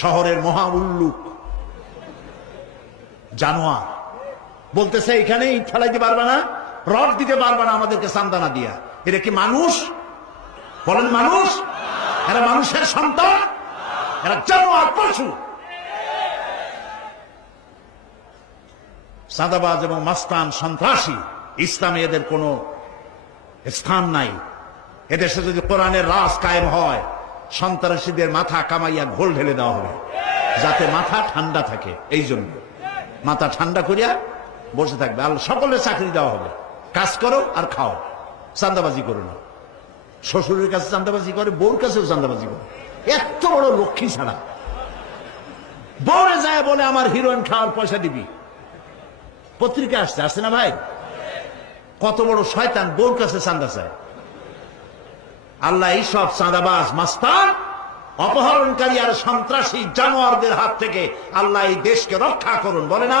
শহরের মহা উল্লুক জানোয়ার বলতেছে এখানে ইট ফেলাইতে পারবে না, রড দিতে পারবে না আমাদেরকে সান্দানা দিয়া। এরা কি মানুষ? বলেন মানুষ? এরা মানুষের সন্তান? এরা জানোয়ার, পশু। চাঁদাবাজ এবং মাস্তান, সন্ত্রাসী, ইসলামে এদের কোনো স্থান নাই। এদেশে যদি কোরআনের রাজ কায়েম হয়, সন্ত্রাসীদের মাথা কামাইয়া ঘোল ঢেলে দেওয়া হবে, যাতে মাথা ঠান্ডা থাকে। এই জন্য মাথা ঠান্ডা করিয়া বসে থাকবে। আল্লাহ সকলের চাকরি দেওয়া হবে, কাজ করো আর খাও, চাঁদাবাজি করো না। শ্বশুরের কাছে চাঁদাবাজি করে, বউর কাছেও চাঁদাবাজি করে। এত বড় লক্ষ্মী ছাড়া বউরে যায় বলে আমার হিরোইন খাওয়ার পয়সা দিবি। পত্রিকা আসছে না ভাই? কত বড় শয়তান বউর কাছে চাঁদা চায়। আল্লাহ এইসব চাঁদাবাজ, মাস্তান, অপহরণকারী আর সন্ত্রাসী জানোয়ারদের হাত থেকে আল্লাহ এই দেশকে রক্ষা করুন। বলেন।